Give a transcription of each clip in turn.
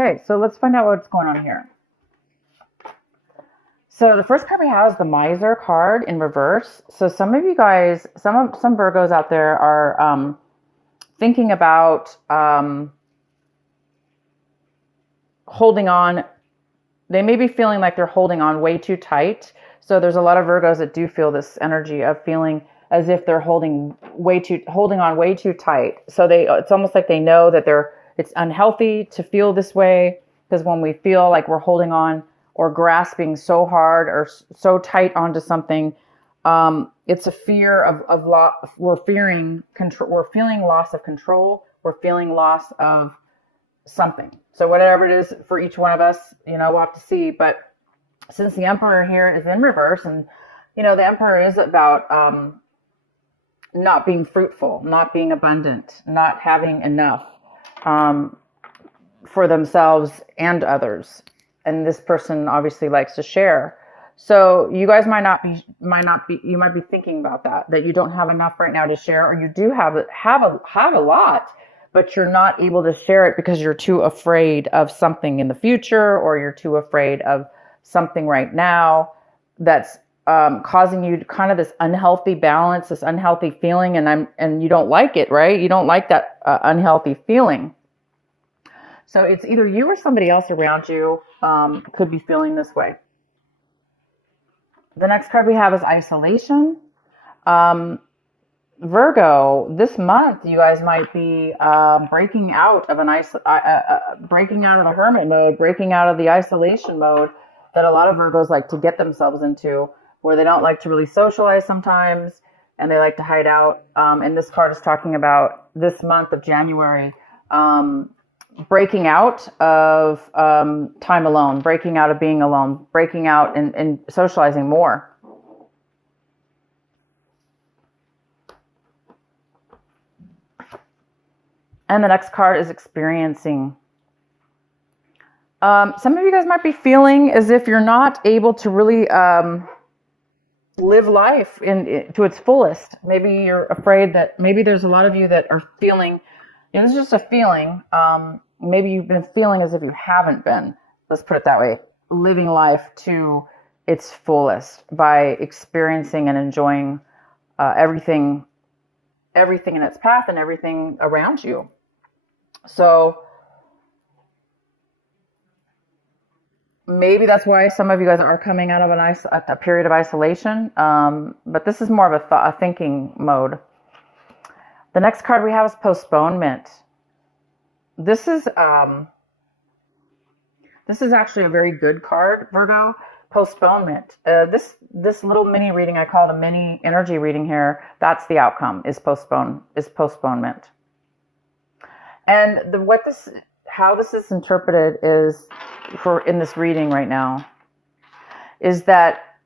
Okay, so let's find out what's going on here. So the first card we have is the Miser card in reverse. So some of you guys, some Virgos out there are thinking about holding on. They may be feeling like they're holding on way too tight. So there's a lot of Virgos that do feel this energy of feeling as if they're holding on way too tight. So it's almost like they know that it's unhealthy to feel this way, because when we feel like we're holding on or grasping so hard or so tight onto something, it's a fear of loss. We're fearing control. We're feeling loss of control. We're feeling loss of something. So whatever it is for each one of us, we'll have to see. But since the Emperor here is in reverse, and the Emperor is about not being fruitful, not being abundant, not having enough for themselves and others. And this person obviously likes to share. So you guys might be thinking about that you don't have enough right now to share, or you do have a lot, but you're not able to share it because you're too afraid of something in the future, or you're too afraid of something right now that's causing you kind of this unhealthy balance, this unhealthy feeling, and you don't like it, right? You don't like that unhealthy feeling. So it's either you or somebody else around you could be feeling this way. The next card we have is isolation. Virgo, this month you guys might be breaking out of breaking out of the hermit mode, breaking out of the isolation mode that a lot of Virgos like to get themselves into, where they don't like to really socialize sometimes, and they like to hide out. And this card is talking about this month of January, breaking out of time alone, breaking out of being alone, breaking out and socializing more. And the next card is experiencing. Some of you guys might be feeling as if you're not able to really live life to its fullest. Maybe you're afraid that maybe there's a lot of you that are feeling, this is just a feeling. Maybe you've been feeling as if you haven't been, let's put it that way, living life to its fullest by experiencing and enjoying everything in its path and everything around you. So maybe that's why some of you guys are coming out of a period of isolation. But this is more of a thinking mode. The next card we have is postponement. This is actually a very good card, Virgo. Postponement. This little mini reading, I call it a mini energy reading here. That's the outcome, is postponement. And how this is interpreted is, in this reading right now, is that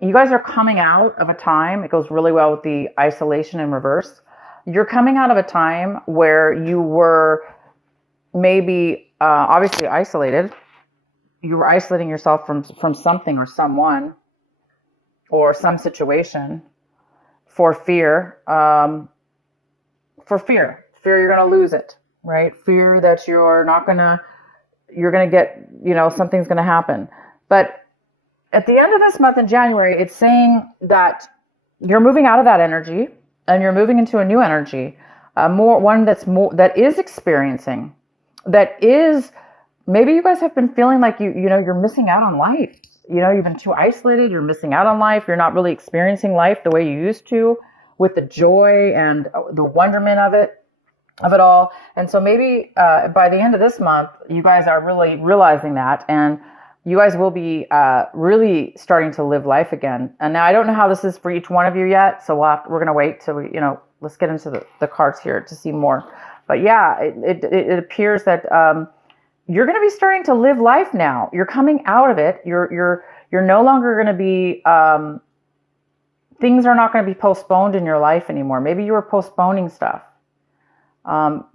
you guys are coming out of a time. It goes really well with the isolation in reverse. You're coming out of a time where you were maybe obviously isolated. You were isolating yourself from something or someone or some situation for fear. Fear you're going to lose it, right? Fear that you're going to get, something's going to happen. But at the end of this month in January, it's saying that you're moving out of that energy and you're moving into a new energy, that is experiencing, that is, maybe you guys have been feeling like you're missing out on life. You've been too isolated. You're missing out on life. You're not really experiencing life the way you used to, with the joy and the wonderment of it all. And so maybe by the end of this month, you guys are really realizing that, and you guys will be really starting to live life again. And now I don't know how this is for each one of you yet, so we're going to wait till let's get into the cards here to see more. But yeah, it appears that you're going to be starting to live life now. You're coming out of it. You're no longer going to be things are not going to be postponed in your life anymore. Maybe you were postponing stuff.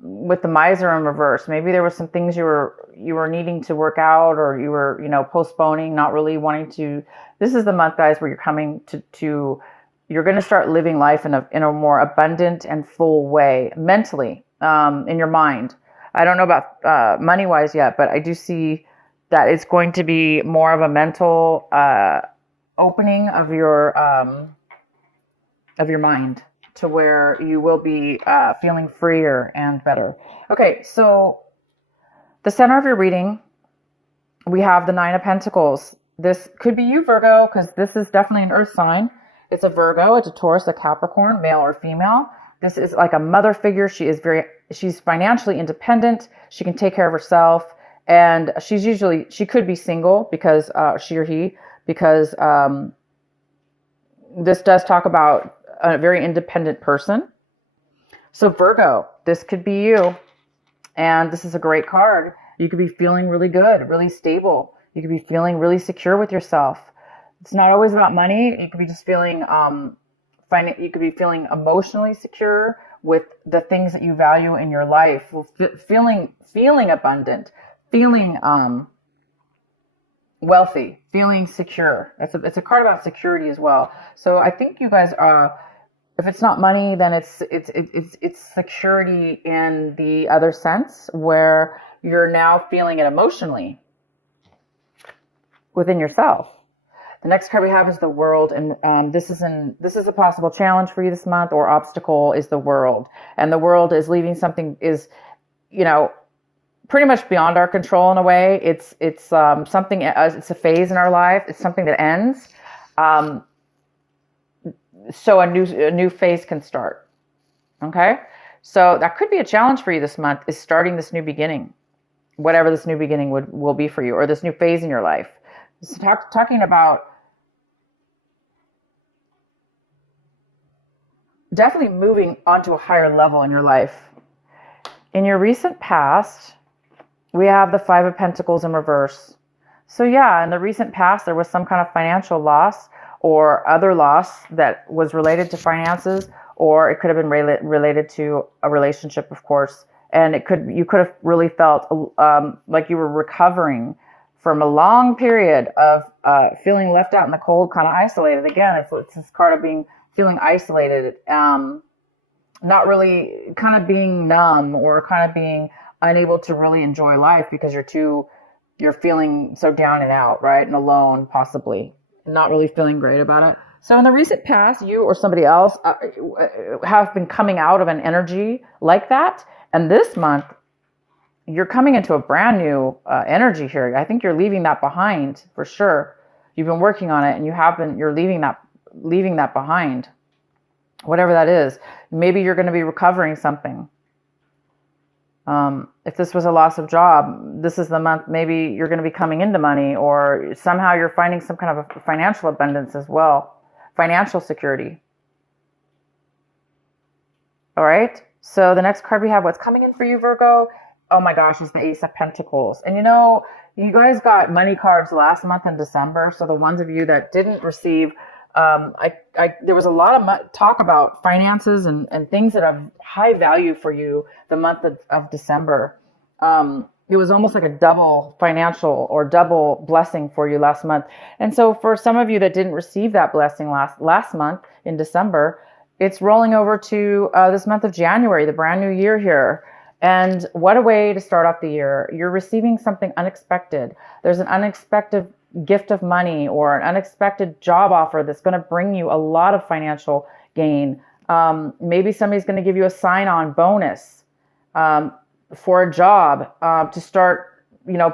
With the Miser in reverse, maybe there were some things you were needing to work out, or you were postponing, not really wanting to. This is the month, guys, where you're coming to you're going to start living life in a more abundant and full way, mentally, in your mind. I don't know about money-wise yet, but I do see that it's going to be more of a mental opening of your mind to where you will be feeling freer and better. Okay, so the center of your reading, we have the Nine of Pentacles. This could be you, Virgo, because this is definitely an earth sign. It's a Virgo, it's a Taurus, a Capricorn, male or female. This is like a mother figure. She's financially independent. She can take care of herself. And she could be single because she or he, because this does talk about a very independent person. So Virgo, this could be you. And this is a great card. You could be feeling really good, really stable. You could be feeling really secure with yourself. It's not always about money. You could be just feeling, you could be feeling emotionally secure with the things that you value in your life. Feeling abundant, feeling wealthy, feeling secure. It's a card about security as well. So I think you guys are. If it's not money, then it's security in the other sense, where you're now feeling it emotionally within yourself. The next card we have is the World, and this is a possible challenge for you this month, or obstacle is the World, and the World is leaving something pretty much beyond our control in a way. It's something. It's a phase in our life. It's something that ends. So a new phase can start. Okay, so that could be a challenge for you this month, is starting this new beginning, whatever this new beginning will be for you, or this new phase in your life. So talking about definitely moving onto a higher level in your life. In your recent past, we have the Five of Pentacles in reverse. So yeah, in the recent past, there was some kind of financial loss or other loss that was related to finances, or it could have been related to a relationship, of course. And you could have really felt like you were recovering from a long period of feeling left out in the cold, kind of isolated. Again, it's this card of feeling isolated, not really, kind of being numb, or kind of being unable to really enjoy life because you're feeling so down and out, right? And alone, possibly. Not really feeling great about it. So in the recent past, you or somebody else have been coming out of an energy like that. And this month, you're coming into a brand new energy here. I think you're leaving that behind for sure. You've been working on it, and you're leaving that behind. Whatever that is. Maybe you're going to be recovering something. If this was a loss of job, this is the month maybe you're going to be coming into money, or somehow you're finding some kind of a financial abundance as well. Financial security. All right. So the next card we have, what's coming in for you, Virgo? Oh my gosh, is the Ace of Pentacles. And you guys got money cards last month in December. So the ones of you that didn't receive, there was a lot of talk about finances and things that have high value for you the month of December. It was almost like a double financial or double blessing for you last month. And so for some of you that didn't receive that blessing last month in December, it's rolling over to this month of January, the brand new year here. And what a way to start off the year. You're receiving something unexpected. There's an unexpected gift of money or an unexpected job offer that's going to bring you a lot of financial gain. Maybe somebody's going to give you a sign-on bonus for a job to start,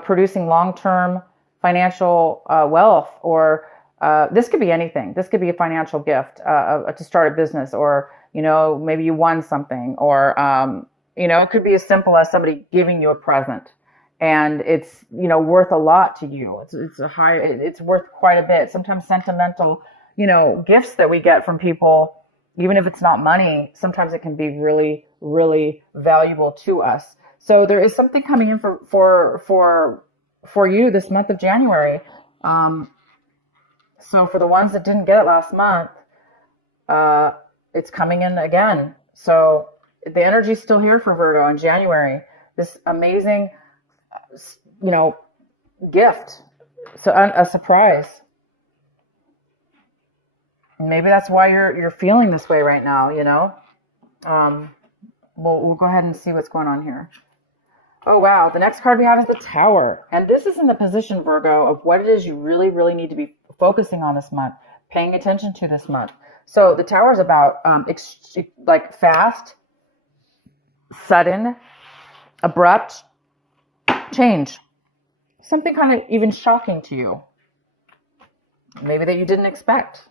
producing long-term financial wealth. Or this could be anything. This could be a financial gift to start a business, or maybe you won something, or it could be as simple as somebody giving you a present. And it's, worth a lot to you. It's worth quite a bit. Sometimes sentimental, gifts that we get from people, even if it's not money, sometimes it can be really, really valuable to us. So there is something coming in for you this month of January. So for the ones that didn't get it last month, it's coming in again. So the energy is still here for Virgo in January. This amazing gift. So a surprise. Maybe that's why you're feeling this way right now, We'll go ahead and see what's going on here. Oh, wow. The next card we have is the Tower. And this is in the position, Virgo, of what it is you really, really need to be focusing on this month, paying attention to this month. So the Tower is about like fast, sudden, abrupt change. Something kind of even shocking to you. Maybe that you didn't expect.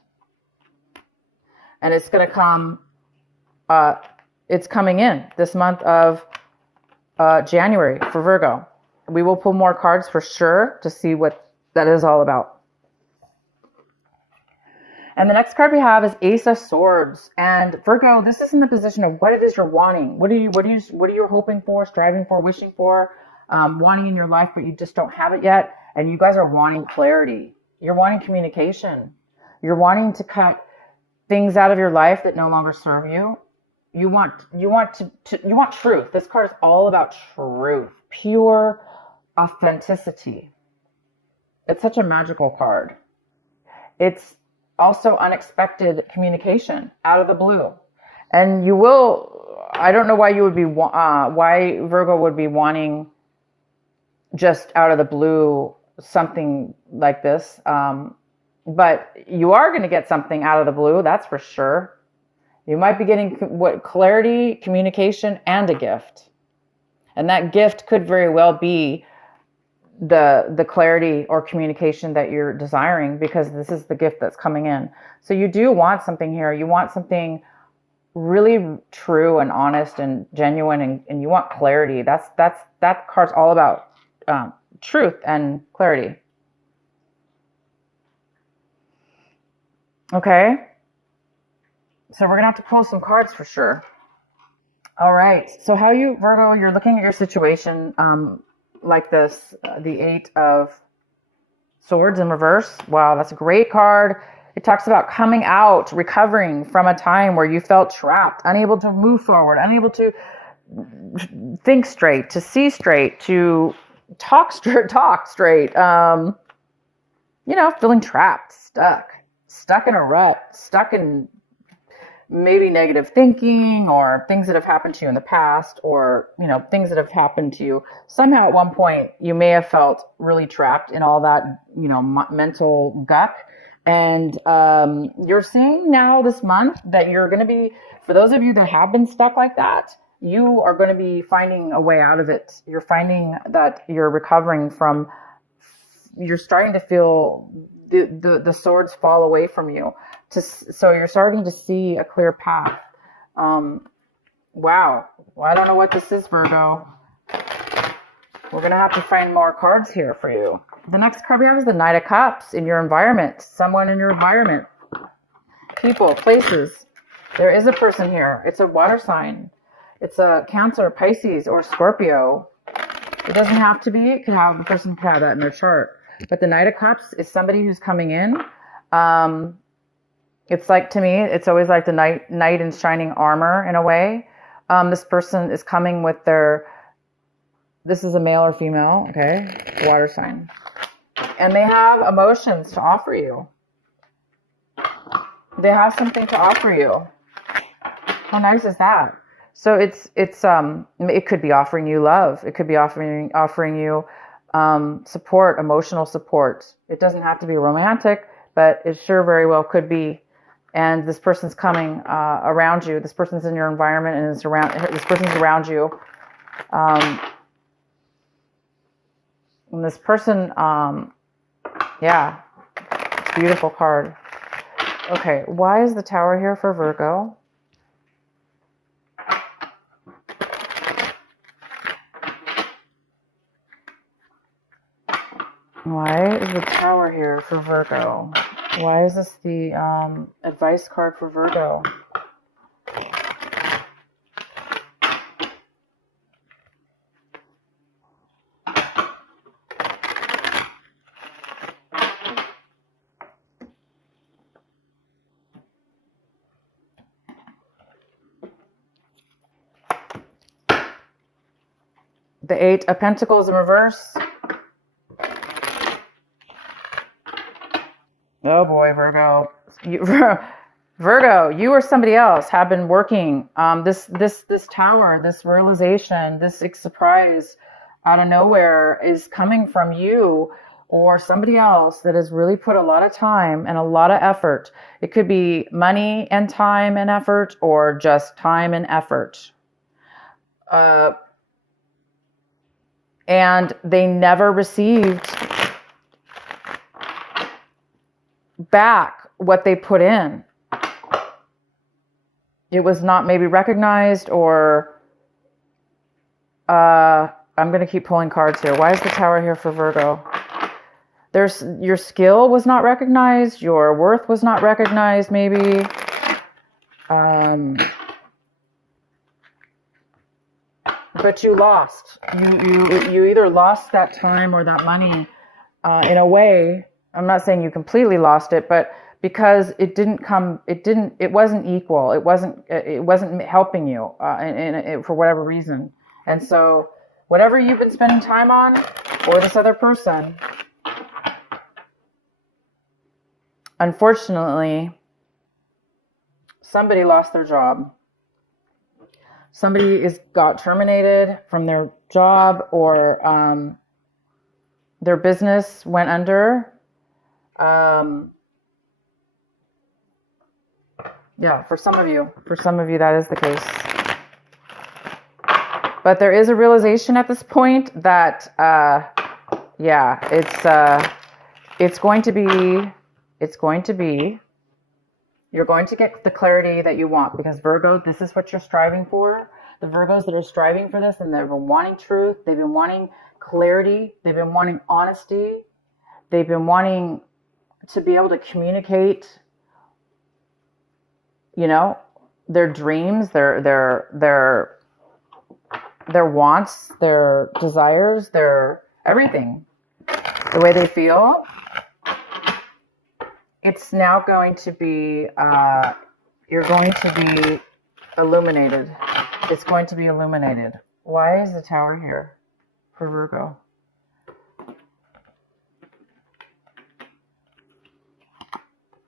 And it's going to come, it's coming in this month of January for Virgo. We will pull more cards for sure to see what that is all about. And the next card we have is Ace of Swords. And Virgo, this is in the position of what it is you're wanting. What are you hoping for, striving for, wishing for, wanting in your life, but you just don't have it yet. And you guys are wanting clarity. You're wanting communication. You're wanting to cut things out of your life that no longer serve you. You want truth. This card is all about truth, pure authenticity. It's such a magical card. It's also unexpected communication out of the blue. And I don't know why why Virgo would be wanting just out of the blue something like this. But you are going to get something out of the blue, that's for sure. You might be getting clarity, communication, and a gift. And that gift could very well be the clarity or communication that you're desiring, because this is the gift that's coming in. So you do want something here. You want something really true and honest and genuine, and you want clarity. That card's all about truth and clarity. Okay. So we're going to have to pull some cards for sure. All right. So Virgo, you're looking at your situation like this, the Eight of Swords in reverse. Wow, that's a great card. It talks about coming out, recovering from a time where you felt trapped, unable to move forward, unable to think straight, to see straight, to talk straight. Feeling trapped, stuck in a rut, stuck in maybe negative thinking, or things that have happened to you in the past, or things that have happened to you somehow at one point. You may have felt really trapped in all that mental guck, and you're seeing now this month that you're going to be, for those of you that have been stuck like that, you are going to be finding a way out of it. You're finding that you're recovering from, you're starting to feel the swords fall away from you. So you're starting to see a clear path. Wow. Well, I don't know what this is, Virgo. We're going to have to find more cards here for you. The next card we have is the Knight of Cups in your environment. Someone in your environment. People, places. There is a person here. It's a water sign. It's a Cancer, Pisces, or Scorpio. It doesn't have to be. The person could have that in their chart. But the Knight of Cups is somebody who's coming in. It's like, to me, it's always like the knight in shining armor in a way. This person is coming with this is a male or female, okay? Water sign. And they have emotions to offer you. They have something to offer you. How nice is that? So it could be offering you love. It could be offering you support, emotional support. It doesn't have to be romantic, but it sure very well could be. And this person's coming around you. This person's in your environment, and this person's around you. And this person, it's a beautiful card. Okay, why is the Tower here for Virgo? Why is the Tower here for Virgo? Why is this the advice card for Virgo? The Eight of Pentacles in reverse. Oh boy, Virgo. Virgo, you or somebody else have been working this Tower, this realization, this surprise out of nowhere is coming from you or somebody else that has really put a lot of time and a lot of effort. It could be money and time and effort, or just time and effort. And they never received back what they put in. It was not maybe recognized, or I'm going to keep pulling cards here. Why is the Tower here for Virgo? Your skill was not recognized. Your worth was not recognized, maybe. But you lost. You either lost that time or that money in a way. I'm not saying you completely lost it, but because it wasn't equal. It wasn't helping you for whatever reason. And so whatever you've been spending time on, or this other person, unfortunately, somebody lost their job. Somebody got terminated from their job, or their business went under. Yeah, for some of you that is the case. But there is a realization at this point that, it's going to be, you're going to get the clarity that you want, because Virgo, this is what you're striving for. The Virgos that are striving for this, and they've been wanting truth, they've been wanting clarity, they've been wanting honesty, they've been wanting to be able to communicate, their dreams, their wants, their desires, their everything, the way they feel. It's now going to be, you're going to be illuminated. It's going to be illuminated. Why is the Tower here for Virgo?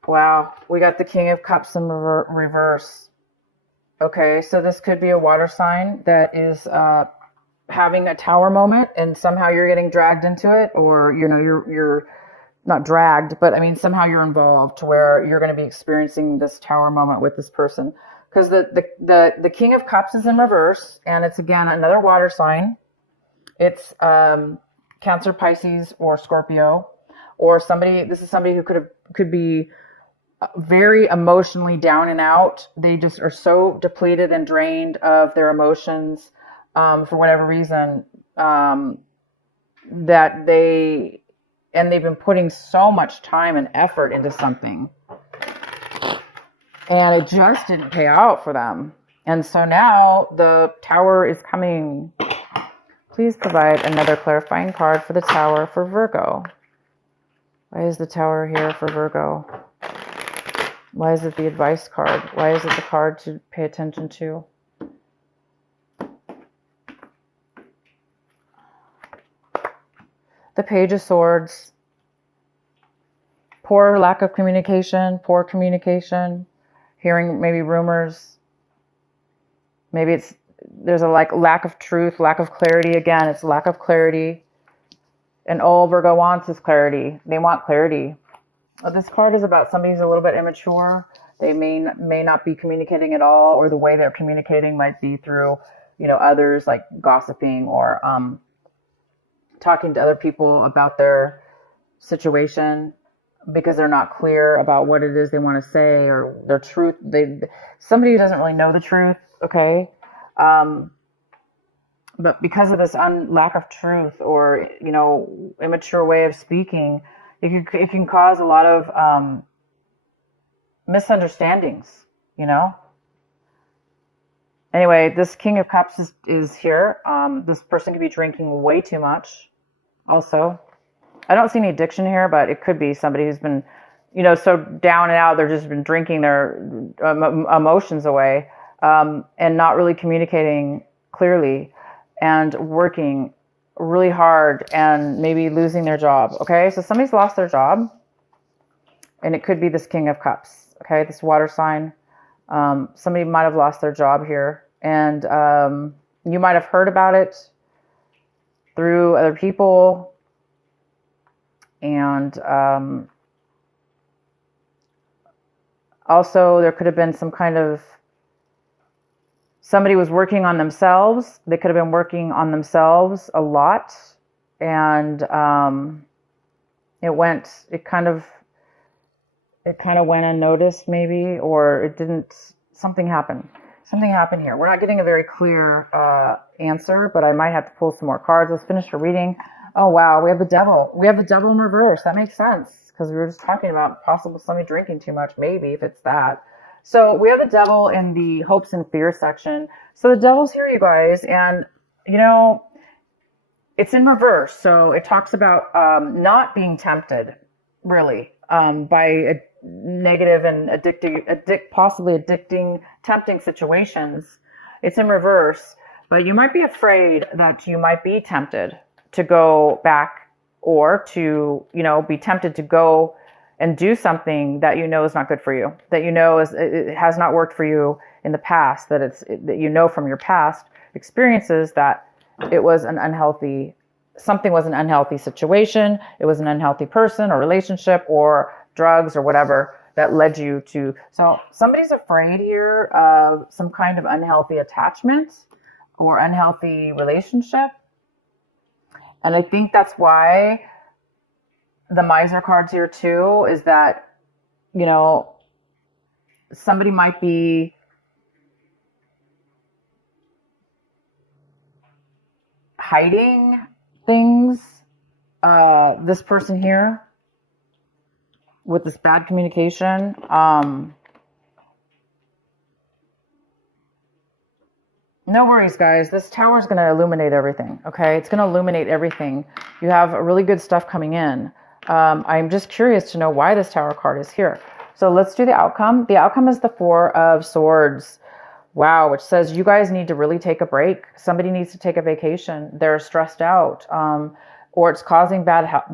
Wow, we got the King of Cups in reverse. Okay, so this could be a water sign that is having a tower moment, and somehow you're getting dragged into it, or you're not dragged, but I mean somehow you're involved to where you're going to be experiencing this tower moment with this person. Because the King of Cups is in reverse, and it's again another water sign. It's Cancer, Pisces, or Scorpio, or somebody. This is somebody who could be very emotionally down and out. They just are so depleted and drained of their emotions for whatever reason, that they've been putting so much time and effort into something, and it just didn't pay out for them. And so now the Tower is coming. Please provide another clarifying card for the Tower for Virgo. Why is the Tower here for Virgo? Why is it the advice card? Why is it the card to pay attention to? The Page of Swords. Poor lack of communication, hearing maybe rumors. Maybe there's a lack of truth, lack of clarity. Again, it's lack of clarity. And all Virgo wants is clarity. They want clarity. This card is about somebody who's a little bit immature. They may not be communicating at all, or the way they're communicating might be through, others, like gossiping, or talking to other people about their situation, because they're not clear about what it is they want to say, or their truth. Somebody who doesn't really know the truth, okay? But because of this lack of truth, or, immature way of speaking, it can cause a lot of misunderstandings, Anyway, this King of Cups is here. This person could be drinking way too much also. I don't see any addiction here, but it could be somebody who's been, so down and out, they've just been drinking their emotions away, and not really communicating clearly, and working really hard, and maybe losing their job. Okay, so somebody's lost their job, and it could be this King of Cups. Okay, this water sign. Somebody might have lost their job here, and you might have heard about it. through other people. And also there could have been some kind of, somebody was working on themselves. They could have been working on themselves a lot. And it kind of went unnoticed maybe, or it didn't, something happened here. We're not getting a very clear answer, but I might have to pull some more cards. Let's finish the reading. Oh wow, we have the devil. We have the devil in reverse. That makes sense, because we were just talking about possible somebody drinking too much, maybe, if it's that. So we have the devil in the hopes and fears section. So the devil's here, you guys, and you know, it's in reverse. So it talks about not being tempted, really, by a negative and possibly addicting, tempting situations. It's in reverse, but you might be afraid that you might be tempted to go back, or to, you know, be tempted to go and do something that you know is not good for you, that you know it has not worked for you in the past, that you know from your past experiences that it was something was an unhealthy situation, it was an unhealthy person or relationship or drugs or whatever that led you to. So somebody's afraid here of some kind of unhealthy attachment or unhealthy relationship. And I think that's why the miser card's here too, is that, you know, somebody might be hiding things. This person here with this bad communication. No worries, guys. This tower is going to illuminate everything. Okay, it's going to illuminate everything. You have really good stuff coming in. I'm just curious to know why this tower card is here. So let's do the outcome. The outcome is the Four of Swords. Wow, which says you guys need to really take a break. Somebody needs to take a vacation. They're stressed out, or it's causing bad health.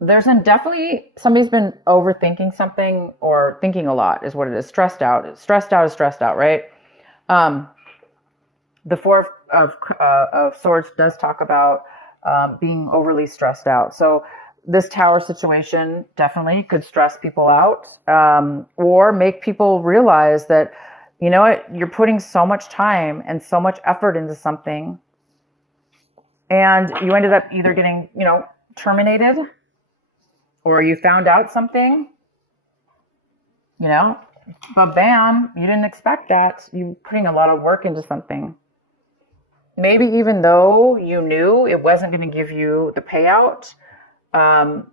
There's definitely somebody's been overthinking something, or thinking a lot is what it is. Stressed out. Stressed out is stressed out, right? The Four of Swords does talk about being overly stressed out. So this tower situation definitely could stress people out, or make people realize that, you know what, you're putting so much time and so much effort into something, and you ended up either getting, you know, terminated, or you found out something, you know, but bam, you didn't expect that. You're putting a lot of work into something. Maybe even though you knew it wasn't going to give you the payout,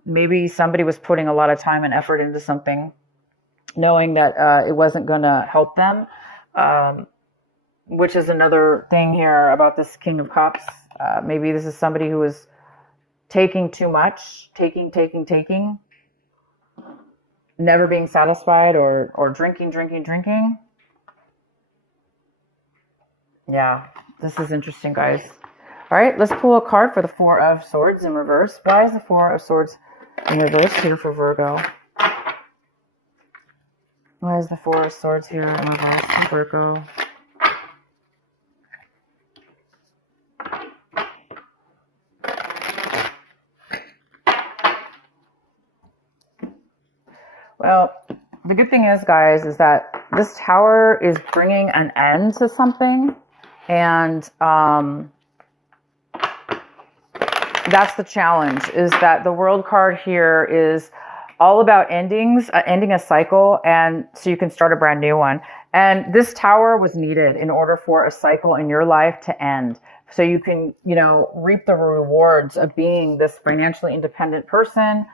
maybe somebody was putting a lot of time and effort into something, knowing that it wasn't going to help them, which is another thing here about this King of Cups. Maybe this is somebody who was taking too much, taking, never being satisfied, or drinking. Yeah, this is interesting, guys. All right, let's pull a card for the Four of Swords in reverse. Why is the Four of Swords in reverse here for Virgo? Why is the Four of Swords here in reverse for Virgo? Well, the good thing is, guys, is that this tower is bringing an end to something, and that's the challenge, is that the World card here is all about endings, ending a cycle, and so you can start a brand new one. And this tower was needed in order for a cycle in your life to end, so you can, you know, reap the rewards of being this financially independent person,